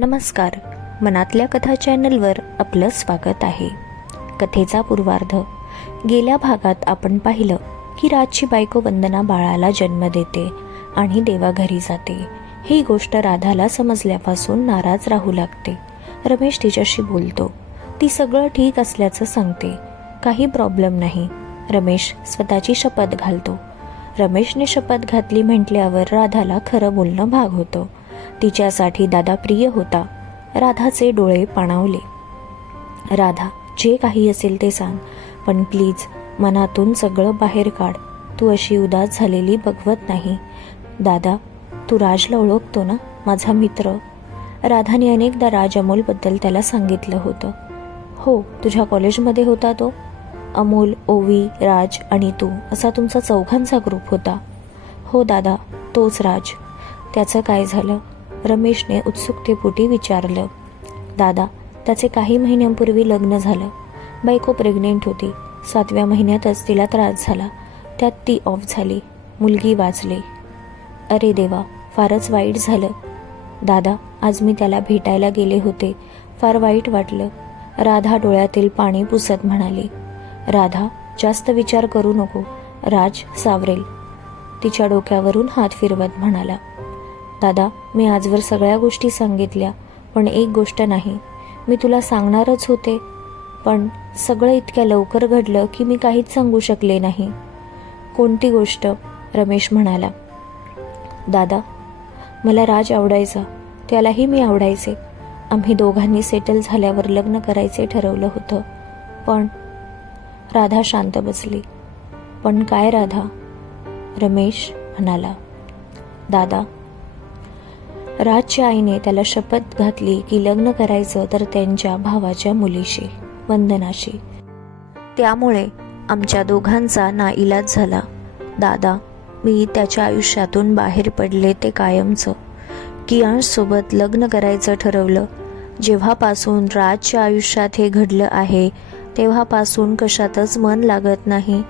नमस्कार. मनातल्या कथा चॅनलवर आपलं स्वागत आहे. कथेचा पूर्वार्ध. गेल्या भागात आपण पाहिलं की राजची बायको वंदना बाळाला जन्म देते आणि देवाघरी जाते. ही गोष्ट राधाला समजल्यापासून नाराज राहू लागते. रमेश तिच्याशी बोलतो. ती सगळं ठीक असल्याचं सांगते. काही प्रॉब्लेम नाही. रमेश स्वतःची शपथ घालतो. रमेशने शपथ घातली म्हटल्यावर राधाला खरं बोलणं भाग होतं. तिच्यासाठी दादा प्रिय होता. राधाचे डोळे पाणावले. राधा, जे काही असेल ते सांग, पण प्लीज मनातून सगळं बाहेर काढ. तू अशी उदास झालेली बघवत नाही. दादा, तू राजला ओळखतो ना, माझा मित्र. राधाने अनेकदा राज अमोलबद्दल त्याला सांगितलं होतं. हो, तुझ्या कॉलेजमध्ये होता तो. अमोल, ओवी, राज आणि तू असा तुमचा चौघांचा ग्रुप होता. हो दादा, तोच राज. त्याचं काय झालं? रमेशने उत्सुकतेपोटी विचारलं. दादा, त्याचे काही महिन्यांपूर्वी लग्न झालं. बायको प्रेग्नेंट होती. 7व्या महिन्यातच तिला त्रास झाला. त्यात ती ऑफ झाली. मुलगी वाचली. अरे देवा, फारच वाईट झालं. दादा, आज मी त्याला भेटायला गेले होते. फार वाईट वाटलं. राधा डोळ्यातील पाणी पुसत म्हणाली. राधा, जास्त विचार करू नको. राज सावरेल. तिच्या डोक्यावरून हात फिरवत म्हणाला. दादा, मी आजवर सगळ्या गोष्टी सांगितल्या, पण एक गोष्ट नाही. मी तुला सांगणारच होते, पण सगळं इतक्या लवकर घडलं की मी काहीच सांगू शकले नाही. कोणती गोष्ट? रमेश म्हणाला. दादा, मला राज आवडायचा. त्यालाही मी आवडायचे. आम्ही दोघांनी सेटल झाल्यावर लग्न करायचे ठरवलं होतं. पण राधा शांत बसली. पण काय राधा? रमेश म्हणाला. दादा, राजच्या आईने त्याला शपथ घातली की लग्न करायचं तर त्यांच्या भावाच्या मुलीशी, वंदनाशी. त्यामुळे आमच्या दोघांचा नाईलाज झाला. दादा, मी त्याच्या आयुष्यातून बाहेर पडले ते कायमचं. कियांशसोबत लग्न करायचं ठरवलं. जेव्हापासून राजच्या आयुष्यात हे घडलं आहे तेव्हापासून कशातच मन लागत नाही,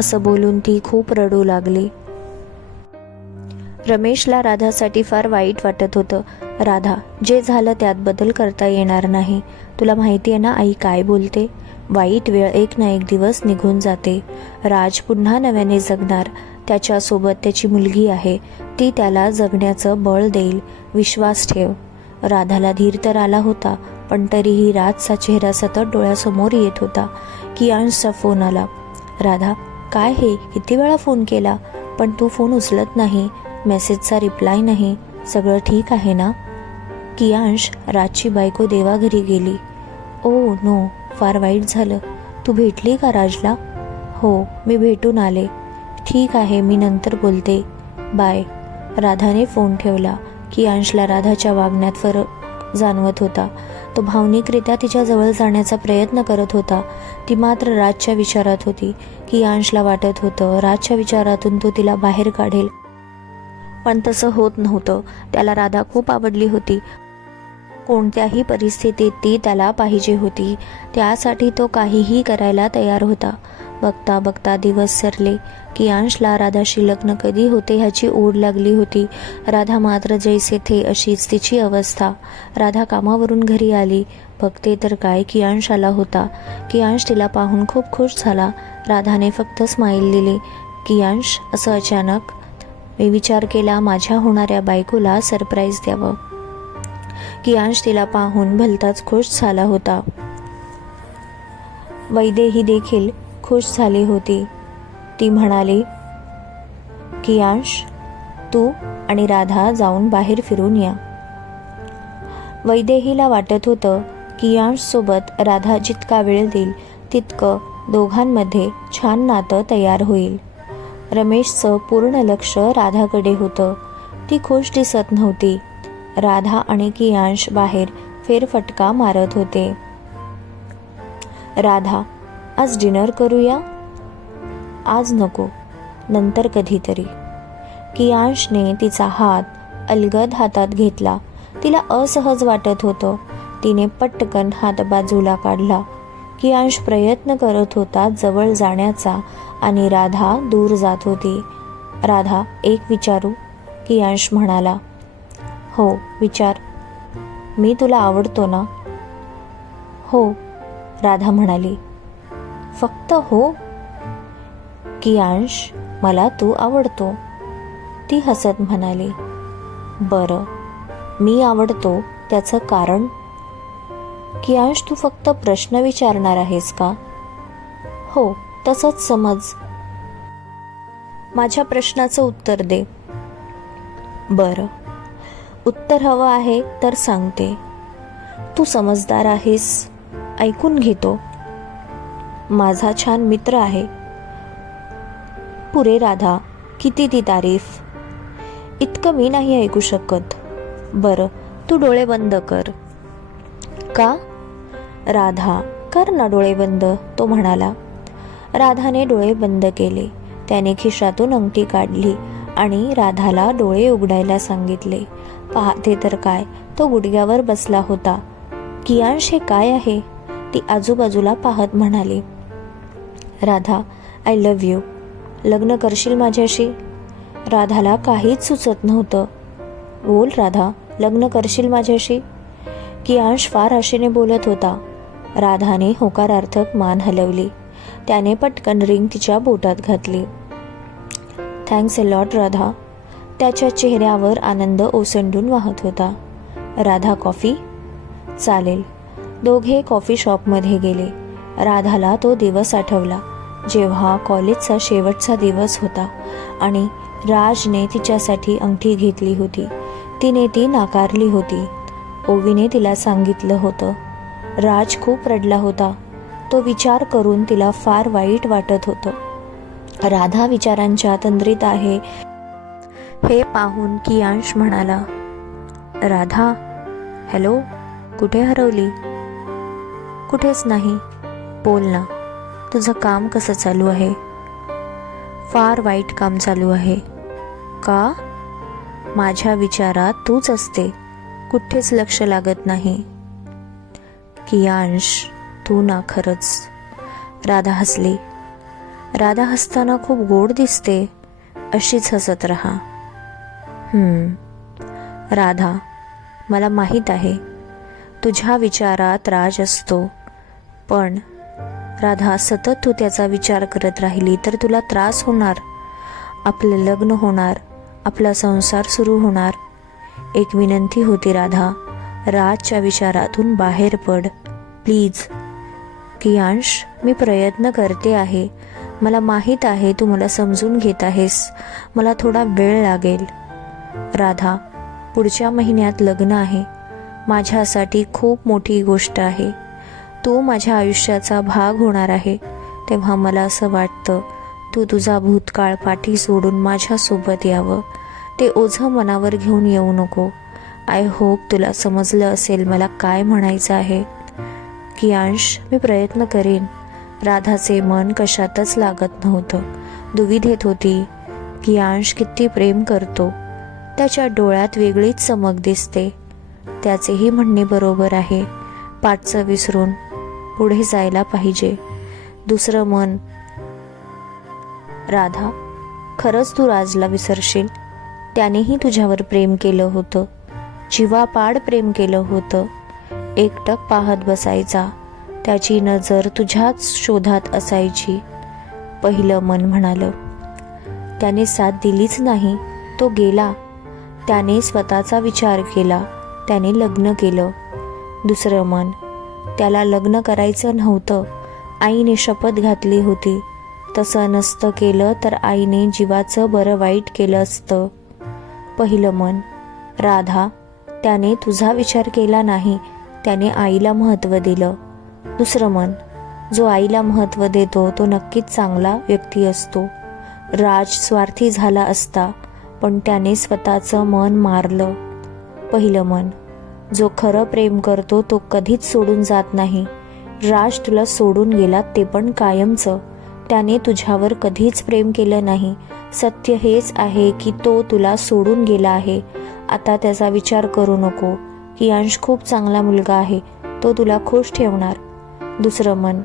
असं बोलून ती खूप रडू लागली. रमेशला राधासाठी फार वाईट वाटत होतं. राधा, जे झालं त्यात बदल करता येणार नाही. तुला माहिती आहे ना आई काय बोलते? वाईट वेळ एक ना एक दिवस निघून जाते. राज पुन्हा नव्याने जगणार. त्याच्यासोबत त्याची मुलगी आहे. ती त्याला जगण्याचं बळ देईल. विश्वास ठेव. राधाला धीर तर आला होता, पण तरीही राजचा चेहरा सतत डोळ्यासमोर येत होता. कियांशचा फोन आला. राधा, काय हे? किती वेळा फोन केला, पण तू फोन उचलत नाही. मेसेजचा रिप्लाय नाही. सगळं ठीक आहे ना? कियांश, राजची बायको देवाघरी गेली. ओ नो, फार वाईट झालं. तू भेटली का राजला? हो, मी भेटून आले. ठीक आहे, मी नंतर बोलते. बाय. राधाने फोन ठेवला. कियांशला राधाच्या वागण्यात फरक जाणवत होता. तो भावनिकरित्या तिच्याजवळ जाण्याचा प्रयत्न करत होता. ती मात्र राजच्या विचारात होती. कियांशला वाटत होतं राजच्या विचारातून तो तिला बाहेर काढेल, पण तसं होत नव्हतं. त्याला राधा खूप आवडली होती. कोणत्याही परिस्थितीत ती त्याला पाहिजे होती. त्यासाठी तो काहीही करायला तयार होता. बघता बघता दिवस सरले. कियांशला राधाशी लग्न कधी होते ह्याची ओढ लागली होती. राधा मात्र जैसे थे अशीच तिची अवस्था. राधा कामावरून घरी आली. बघते तर काय, कियांश आला होता. कियांश तिला पाहून खूप खुश झाला. राधाने फक्त स्माईल दिली. कियांश, असं अचानक? मी विचार केला माझ्या होणाऱ्या बायकोला सरप्राईज द्यावं. कियांश तिला पाहून भलताच खुश झाला होता. वैदेही देखील खुश झाली होती. ती म्हणाली, कियांश, तू आणि राधा जाऊन बाहेर फिरून या. वैदेहीला वाटत होतं कियांशसोबत राधा जितका वेळ देईल तितकं दोघांमध्ये छान नातं तयार होईल. रमेशचं पूर्ण लक्ष राधाकडे होतं. ती खुश दिसत नव्हती. राधा आणि कियांश बाहेर फेरफटका मारत होते. राधा, आज डिनर करूया? आज नको, नंतर कधीतरी. कियांशने तिचा हात अलगद हातात घेतला. तिला असहज वाटत होतं. तिने पटकन हात बाजूला काढला. कियांश प्रयत्न करत होता जवळ जाण्याचा आणि राधा दूर जात होती. राधा, एक विचारू? कियांश म्हणाला. हो, विचार. मी तुला आवडतो ना? हो, राधा म्हणाली. फक्त हो? कियांश, मला तू आवडतो, ती हसत म्हणाली. बरं, मी आवडतो त्याचं कारण? कियांश, तू फक्त प्रश्न विचारणार आहेस का? हो, तसंच समज. माझ्या प्रश्नाचं उत्तर दे. बरं, उत्तर हवं आहे तर सांगते. तू समजदार आहेस, ऐकून घेतो. माझा छान मित्र आहे. पुरे राधा, किती ती तारीफ. इतकं मी नाही ऐकू शकत. बरं, तू डोळे बंद कर. का? राधा, कर ना डोळे बंद, तो म्हणाला. राधाने डोळे बंद केले. त्याने खिशातून अंगठी काढली आणि राधाला डोळे उघडायला सांगितले. पाहते तर काय, तो गुडघ्यावर बसला होता. कियांश, हे काय आहे? ती आजूबाजूला पाहत म्हणाली. Radha, I love you. लग्न करशील माझ्याशी? राधाला काहीच सुचत नव्हतं. बोल राधा, लग्न करशील माझ्याशी? कियांश फार आशेने बोलत होता. राधाने होकारार्थक मान हलवली. त्याने पटकन रिंग तिच्या बोटात घातली. Thanks a lot Radha. त्याच्या चेहऱ्यावर आनंद ओसंडून वाहत होता. राधा, कॉफी? चालेल. दोघे कॉफी शॉपमध्ये गेले. राधाला तो दिवस आठवला जेव्हा कॉलेजचा शेवटचा दिवस होता आणि राजने तिच्यासाठी अंगठी घेतली होती. तिने ती नाकारली होती. ओवीने तिला सांगितलं होतं. राज खूप रडला होता. तो विचार करून तिला फार वाईट वाटत होतं. राधा विचारांच्या तंद्रीत आहे हे पाहून कियांश म्हणाला. राधा, हॅलो, कुठे हरवली? कुठेच नाही. बोल ना, तुझं काम कसं चालू आहे? फार वाईट काम चालू आहे. का? माझ्या विचारात तूच असते, कुठेच लक्ष लागत नाही. कियांश, तू ना खरंच. राधा हसली. राधा हसताना खूप गोड दिसते. अशीच हसत रहा. राधा, मला माहीत आहे तुझ्या विचारात राज असतो, पण राधा, सतत तू त्याचा विचार करत राहिली तर तुला त्रास होणार. आपलं लग्न होणार, आपला संसार सुरू होणार. एक विनंती होती राधा, राजच्या विचारातून बाहेर पड प्लीज. कियांश, मी प्रयत्न करते आहे. मला माहीत आहे तू मला समजून घेत आहेस. मला थोडा वेळ लागेल. राधा, पुढच्या महिन्यात लग्न आहे. माझ्यासाठी खूप मोठी गोष्ट आहे. तू माझ्या आयुष्याचा भाग होणार आहे. तेव्हा मला असं वाटतं तू तुझा भूतकाळ पाठी सोडून माझ्यासोबत यावं. ते ओझं मनावर घेऊन येऊ नको. आय होप तुला समजलं असेल मला काय म्हणायचं आहे. कियांश, मी प्रयत्न करेन. राधाचे मन कशातच लागत नव्हतं. दुविधेत होती. कियांश किती प्रेम करतो. त्याच्या डोळ्यात वेगळीच चमक दिसते. त्याचेही म्हणणे बरोबर आहे. पाठचं विसरून पुढे जायला पाहिजे. दुसरं मन. राधा, खरंच तू राजला विसरशील? त्यानेही तुझ्यावर प्रेम केलं होतं. जीवापाड प्रेम केलं होतं. एकटक पाहत बसायचा. त्याची नजर तुझ्याच शोधात असायची. पहिलं मन म्हणालं. त्याने साथ दिलीच नाही. तो गेला. त्याने स्वतःचा विचार केला. त्याने लग्न केलं. दुसरं मन. त्याला लग्न करायचं नव्हतं. आईने शपथ घातली होती. तसं नसतं केलं तर आईने जीवाचं बरं वाईट केलं असतं. पहिलं मन. राधा, त्याने तुझा विचार केला नाही. त्याने आईला महत्त्व दिलं. दुसरं मन. जो आईला महत्त्व देतो तो नक्कीच चांगला व्यक्ती असतो. राज स्वार्थी झाला असता, पण त्याने स्वतःचं मन मारलं. पहिलं मन. जो खरं प्रेम करतो तो कधीच सोडून जात नाही. राज तुला सोडून गेला ते पण कायमचं. त्याने तुझ्यावर कधीच प्रेम केलं नाही. सत्य हेच आहे की तो तुला सोडून गेला आहे. आता त्याचा विचार करू नको. कियांश खूप चांगला मुलगा आहे. तो तुला खुश ठेवणार. दुसरं मन.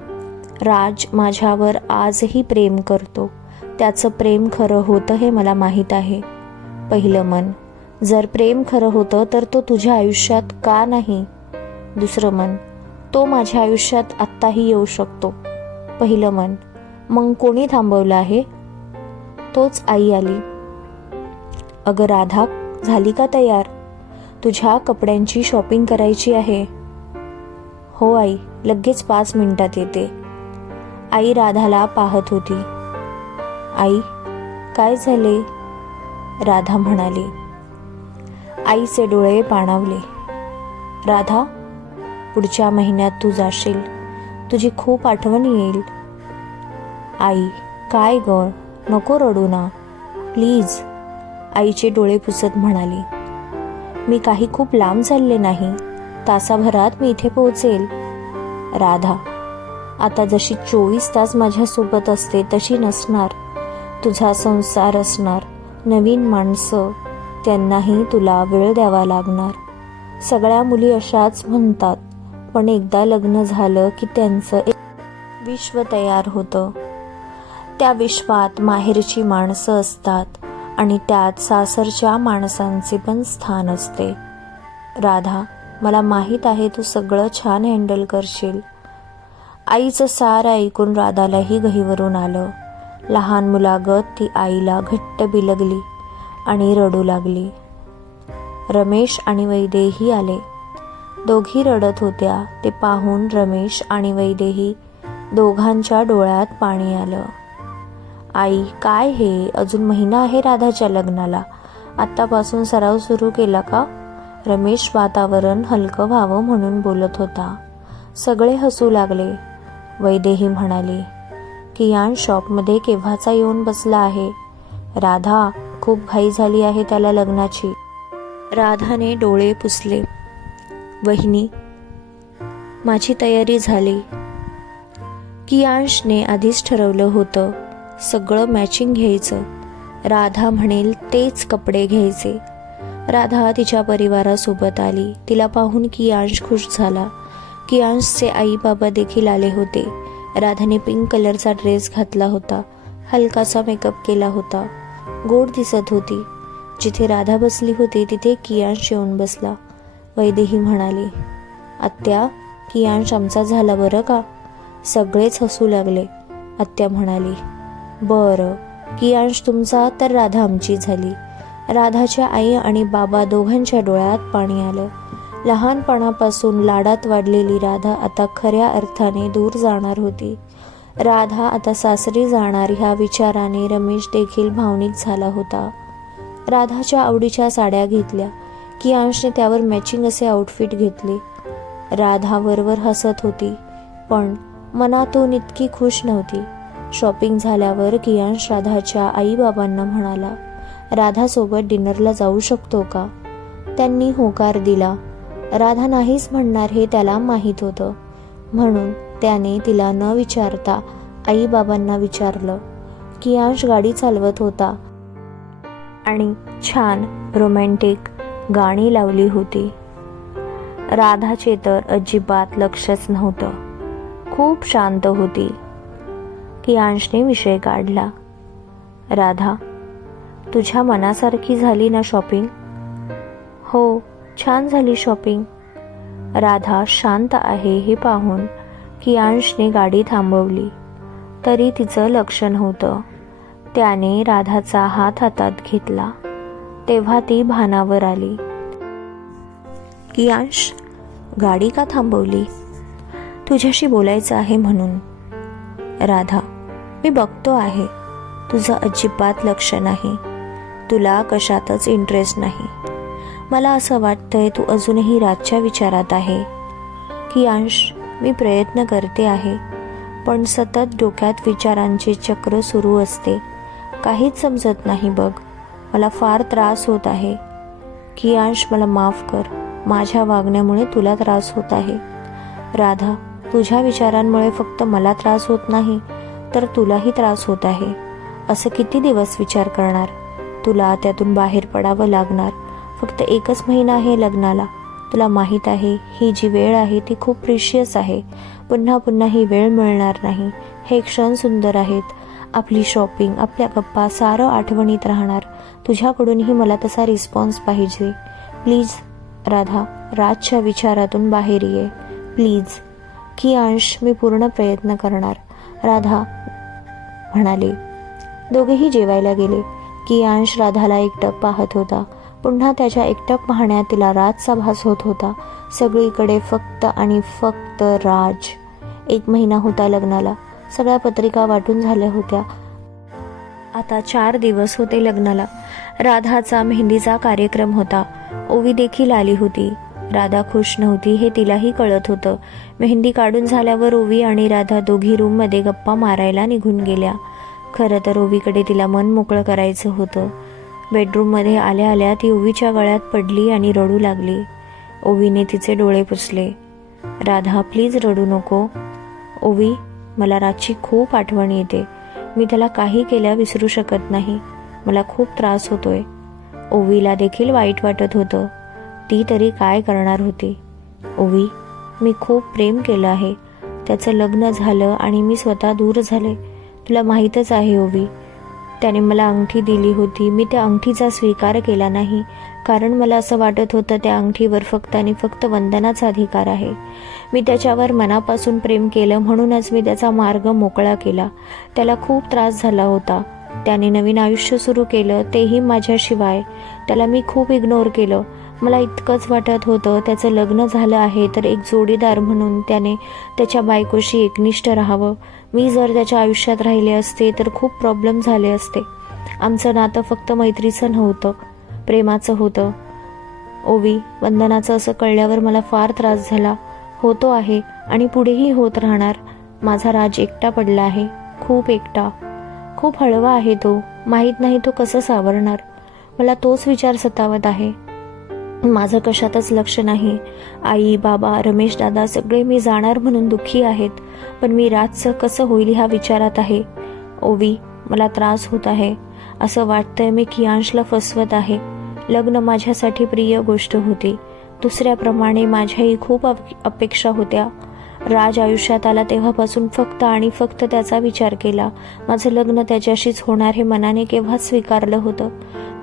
राज माझ्यावर आजही प्रेम करतो. त्याचं प्रेम खरं होतं हे मला माहीत आहे. पहिलं मन. जर प्रेम खरं होतं तर तो तुझ्या आयुष्यात का नाही? दुसरं मन, तो माझ्या आयुष्यात आत्ताही येऊ शकतो. पहिलं मन, मग कोणी थांबवलं आहे? तोच आई आली. अगं राधा, झाली का तयार? तुझ्या कपड्यांची शॉपिंग करायची आहे. हो आई, लगेच 5 मिनिटात येते. आई राधाला पाहत होती. आई, काय झाले? राधा म्हणाली. आईचे डोळे पाणावले. राधा, पुढच्या महिन्यात तू जाशील. तुझी खूप आठवण येईल. आई, काय ग, नको रडू ना प्लीज. आईचे डोळे पुसत म्हणाली. मी काही खूप लांब चालले नाही. तासाभरात मी इथे पोहोचेल. राधा, आता जशी 24 तास माझ्यासोबत असते तशी नसणार. तुझा संसार असणार, नवीन माणसं, त्यांनाही तुला वेळ द्यावा लागणार. सगळ्या मुली अशाच म्हणतात, पण एकदा लग्न झालं की त्यांचं एक विश्व तयार होतं. त्या विश्वात माहेरची माणसं असतात आणि त्यात सासरच्या माणसांचे पण स्थान असते. राधा, मला माहीत आहे तू सगळं छान हँडल करशील. आईचं सारं ऐकून राधालाही गहिवरून आलं. लहान मुलागत ती आईला घट्ट बिलगली आणि रडू लागली. रमेश आणि वैदेही आले. दोघी रडत होत्या. ते पाहून रमेश आणि वैदेही दोघांच्या डोळ्यात पाणी आलं. आई, काय हे? अजून महिना आहे राधाच्या लग्नाला. आत्तापासून सराव सुरू केला का? रमेश वातावरण हलकं व्हावं म्हणून बोलत होता. सगळे हसू लागले. वैदेही म्हणाली, कियान शॉपमध्ये केव्हाचा येऊन बसला आहे. राधा, खूप घाई झाली आहे त्याला लग्नाची. राधाने डोळे पुसले. वहिनी, माझी तयारी झाली. कियांशने आधीच ठरवलं होतं सगळं मॅचिंग घ्यायचं. राधा म्हणेल तेच कपडे घ्यायचे. राधा तिच्या परिवारासोबत आली. तिला पाहून कियांश खुश झाला. कियांशचे आई बाबा देखील आले होते. राधाने पिंक कलरचा ड्रेस घातला होता. हलकासा मेकअप केला होता. गोड दिसत होती. जिथे राधा बसली होती तिथे कियांश येऊन बसला. वैदेही म्हणाली, आत्या, कियांश आमचा झाला बरं का. सगळेच हसू लागले. आत्या म्हणाली, बरं, कियांश तुमचा तर राधा आमची झाली. राधाच्या आई आणि बाबा दोघांच्या डोळ्यात पाणी आलं. लहानपणापासून लाडात वाढलेली राधा आता खऱ्या अर्थाने दूर जाणार होती. राधा आता सासरी जाणार ह्या विचाराने रमेश देखील भावनिक झाला होता. राधाच्या आवडीच्या साड्या घेतल्या. कियांशने त्यावर मॅचिंग असे आउटफिट घेतले. राधा वरवर हसत होती, पण मनातून इतकी खुश नव्हती. शॉपिंग झाल्यावर कियांश राधाच्या आई बाबांना म्हणाला, राधासोबत डिनरला जाऊ शकतो का? त्यांनी होकार दिला. राधा नाहीच म्हणणार हे त्याला माहीत होतं. म्हणून त्याने तिला न विचारता आई बाबांना विचारलं. कियांश गाडी चालवत होता आणि छान रोमॅन्टिक गाणी लावली होती. राधाचे तर अजिबात लक्षच नव्हतं. खूप शांत होती. कियांशने विषय काढला. राधा, तुझ्या मनासारखी झाली ना शॉपिंग? हो, छान झाली शॉपिंग. राधा शांत आहे हे पाहून कियांशने गाडी थांबवली. तरी तिचं लक्ष नव्हतं. त्याने राधाचा हात हातात घेतला. तेव्हा ती भानावर आली. कियांश, गाडी का थांबवली? तुझ्याशी बोलायचं आहे म्हणून. राधा, मी बघतो आहे तुझं अजिबात लक्ष नाही. तुला कशातच इंटरेस्ट नाही. मला असं वाटतंय तू अजूनही राजच्या विचारात आहे. कियांश, मी प्रयत्न करते आहे, पण सतत डोक्यात विचारांचे चक्र सुरू असते. काहीच समजत नाही बघ. मला फार त्रास होत आहे. कियांश, मला माफ कर. माझ्या वागण्यामुळे तुला त्रास होत आहे. राधा, तुझ्या विचारांमुळे फक्त मला त्रास होत नाही तर तुलाही त्रास होत आहे. असं किती दिवस विचार करणार? तुला त्यातून बाहेर पडावं लागणार. फक्त 1च महिना आहे लग्नाला. तुला माहीत आहे ही जी वेळ आहे ती खूप प्रिशियस आहे. पुन्हा पुन्हा ही वेळ मिळणार नाही. हे क्षण सुंदर आहेत. आपली शॉपिंग, आपल्या गप्पा सारं आठवणीत राहणार. तुझ्याकडूनही मला तसा रिस्पॉन्स पाहिजे. प्लीज राधा, राजच्या विचारातून बाहेर ये प्लीज. कियांश, मी पूर्ण प्रयत्न करणार, राधा म्हणाले. दोघेही जेवायला गेले. कियांश राधाला एकटक पाहत होता. पुन्हा त्याच्या एकटक पाहण्यात तिला राजचा भास होत होता. सगळीकडे फक्त आणि फक्त राज. 1 महिना होता लग्नाला. सगळ्या पत्रिका वाटून झाल्या होत्या. आता 4 दिवस होते लग्नाला. राधाचा मेहंदीचा कार्यक्रम होता. ओवी देखील आली होती. राधा खुश नव्हती हे तिलाही कळत होतं. मेहंदी काढून झाल्यावर ओवी आणि राधा दोघी रूममध्ये गप्पा मारायला निघून गेल्या. खरं तर ओवीकडे तिला मन मोकळं करायचं होतं. बेडरूममध्ये आल्या आल्या ती ओवीच्या गळ्यात पडली आणि रडू लागली. ओवीने तिचे डोळे पुसले. राधा, प्लीज रडू नको. ओवी, मला राजची खूप आठवण येते. मी त्याला काही केल्या विसरू शकत नाही. मला खूप त्रास होतोय. ओवीला देखील वाईट वाटत होतं. ती तरी काय करणार होती. ओवी, मी खूप प्रेम केलं आहे. त्याचं लग्न झालं आणि मी स्वतः दूर झाले. तुला माहीतच आहे ओवी. त्याने मला अंगठी दिली होती. मी त्या अंगठीचा स्वीकार केला नाही, कारण मला असं वाटत होतं त्या अंगठीवर फक्त आणि फक्त वंदनाचा अधिकार आहे. मी त्याच्यावर मनापासून प्रेम केलं, म्हणूनच मी त्याचा मार्ग मोकळा केला. त्याला खूप त्रास झाला होता. त्याने नवीन आयुष्य सुरू केलं, तेही माझ्याशिवाय. त्याला मी खूप इग्नोर केलं. मला इतकंच वाटत होतं त्याचं लग्न झालं आहे तर एक जोडीदार म्हणून त्याने त्याच्या बायकोशी एकनिष्ठ राहावं. मी जर त्याच्या आयुष्यात राहिले असते तर खूप प्रॉब्लेम झाले असते. आमचं नातं फक्त मैत्रीचं नव्हतं, प्रेमाचं होतं. ओवी, वंदनाचं असं कळल्यावर मला फार त्रास झाला. होतो आहे आणि पुढेही होत राहणार. माझा राज एकटा पडला आहे, खूप एकटा. खूप हळवा आहे तो. माहीत नाही तो कसं सावरणार. मला तोच विचार सतावत आहे. माझं कशातच लक्ष नाही. आई, बाबा, रमेश दादा सगळे मी जाणार म्हणून दुःखी आहेत, पण मी राजचं कसं होईल ह्या विचारात आहे. ओवी, मला त्रास होत आहे. असं वाटतंय मी कियांशला फसवत आहे. लग्न माझ्यासाठी प्रिय गोष्ट होती. दुसऱ्याप्रमाणे माझ्याही खूप अपेक्षा होत्या. राज आयुष्यात आला तेव्हापासून फक्त आणि फक्त त्याचा विचार केला. माझं लग्न त्याच्याशीच होणार हे मनाने केव्हाच स्वीकारलं होतं.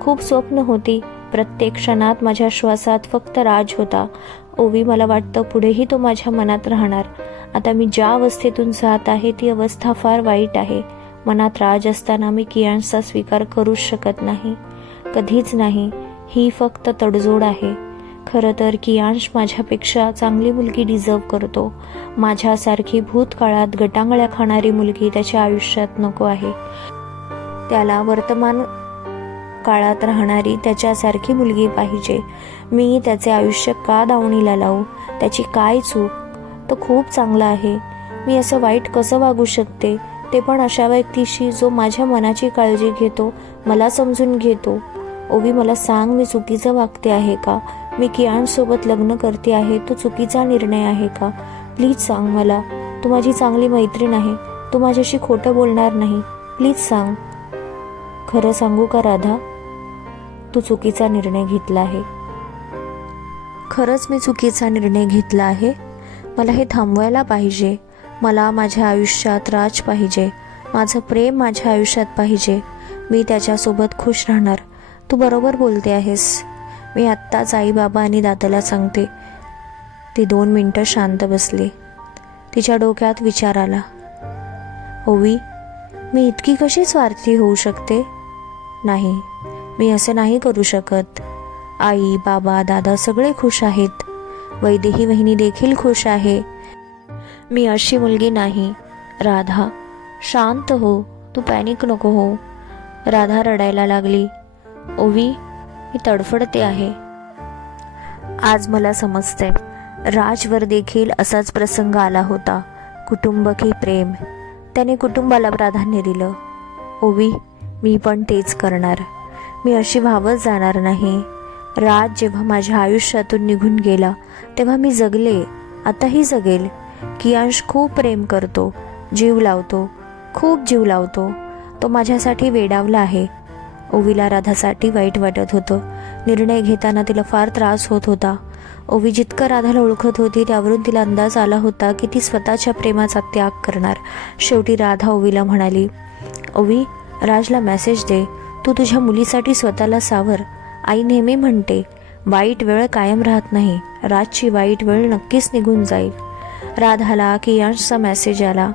खूप स्वप्न होती. प्रत्येक क्षणात माझ्या श्वासात फक्त राज होता. ओवी, मला वाटतं पुढेही तो माझ्या मनात राहणार. आता मी ज्या अवस्थेतून जात आहे ती अवस्था फार वाईट आहे. मनात राज असताना मी कियांशचा स्वीकार करूच शकत नाही, कधीच नाही. ही फक्त तडजोड आहे. खरं तर कियांश माझ्यापेक्षा चांगली मुलगी डिझर्व करतो. माझ्यासारखी भूतकाळात गटांगळ्या खाणारी मुलगी त्याच्या आयुष्यात नको आहे. त्याला वर्तमान काळात राहणारी त्याच्यासारखी मुलगी पाहिजे. मी त्याचे आयुष्य का दावणीला लावू? त्याची काय चूक? तो खूप चांगला आहे. मी असं वाईट कसं वागू शकते, ते पण अशा व्यक्तीशी जो माझ्या मनाची काळजी घेतो, मला समजून घेतो. ओवी, मला सांग, मी चुकीचं वागते आहे का? मी कियांशसोबत लग्न करते आहे, तो चुकीचा निर्णय आहे का? प्लीज सांग मला. तू माझी चांगली मैत्रीण आहे. तू माझ्याशी खोटं बोलणार नाही. प्लीज सांग. खरं सांगू का राधा? तू चुकीचा निर्णय घेतला आहे. खरंच मी चुकीचा निर्णय घेतला आहे. मला हे थांबवायला पाहिजे. मला माझ्या आयुष्यात राज पाहिजे. माझं प्रेम माझ्या आयुष्यात पाहिजे. मी त्याच्यासोबत खुश राहणार. तू बरोबर बोलते आहेस. मी आत्ताच आई, बाबा आणि दादाला सांगते. ती 2 मिनिटं शांत बसली. तिच्या डोक्यात विचार आला. ओवी, मी इतकी कशी स्वार्थी होऊ शकते? नाही, मी असं नाही करू शकत. आई, बाबा, दादा सगळे खुश आहेत. वैदेही वहिनी देखील खुश आहे. मी अशी मुलगी नाही. राधा, शांत हो. तू पॅनिक नको हो. राधा रडायला लागली. ओवी, मी तडफडते आहे. आज मला समजते, राजवर देखील असाच प्रसंग आला होता. कुटुंब की प्रेम. त्याने कुटुंबाला प्राधान्य दिलं. ओवी, मी पण तेच करणार. मी अशी व्हावंच जाणार नाही. राज जेव्हा माझ्या आयुष्यातून निघून गेला तेव्हा मी जगले, आताही जगेल. कियांश खूप प्रेम करतो, जीव लावतो, खूप जीव लावतो. तो माझ्यासाठी वेडावला आहे. ओवीला राधासाठी वाईट वाटत होतं. निर्णय घेताना तिला फार त्रास होत होता. ओवी जितकं राधाला ओळखत होती त्यावरून तिला अंदाज आला होता की ती स्वतःच्या प्रेमाचा त्याग करणार. शेवटी राधा ओवीला म्हणाली, ओवी, राजला मेसेज दे, तू तुझ्या मुलीसाठी स्वतःला सावर. आई नेहमी म्हणते, वाईट वेळ कायम राहत नाही, राजची वाईट वेळ नक्कीच निघून जाईल. राधाला कियांशचा मेसेज आला.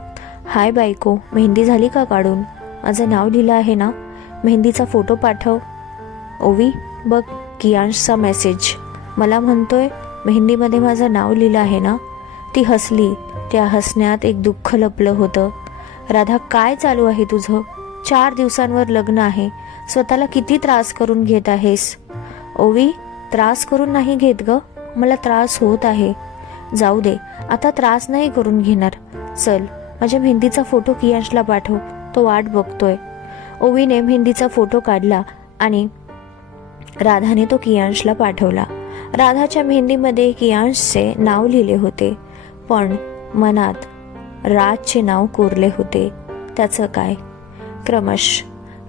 हाय बायको, मेहंदी झाली का काढून? माझं नाव लिहिलं आहे ना? मेहंदीचा फोटो पाठव. ओवी, बघ कियांशचा मेसेज. मला म्हणतोय मेहंदीमध्ये माझं नाव लिहिलं आहे ना? ती हसली. त्या हसण्यात एक दुःख लपलं होतं. राधा, काय चालू आहे तुझं? 4 दिवसांवर लग्न आहे, स्वतःला किती त्रास करून घेत आहेस? ओवी, त्रास करून नाही घेत ग, मला त्रास होत आहे. जाऊ दे, आता त्रास नाही करून घेणार. चल, माझ्या मेहंदीचा फोटो कियांशला पाठव, तो वाट बघतोय. ओवीने मेहंदीचा फोटो काढला आणि राधाने तो कियांशला पाठवला. राधाच्या मेहंदीमध्ये कियांशचे नाव लिहिले होते, पण मनात राजचे नाव कोरले होते. त्याचं काय? क्रमश.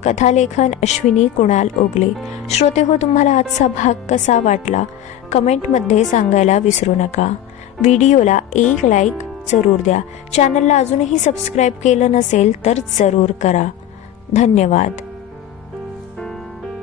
कथालेखन अश्विनी कुणाल ओगले. श्रोते हो, तुम्हाला आजचा भाग कसा वाटला कमेंटमध्ये सांगायला विसरू नका. व्हिडिओला एक लाईक जरूर द्या. चॅनलला अजूनही सबस्क्राईब केलं नसेल तर जरूर करा. धन्यवाद.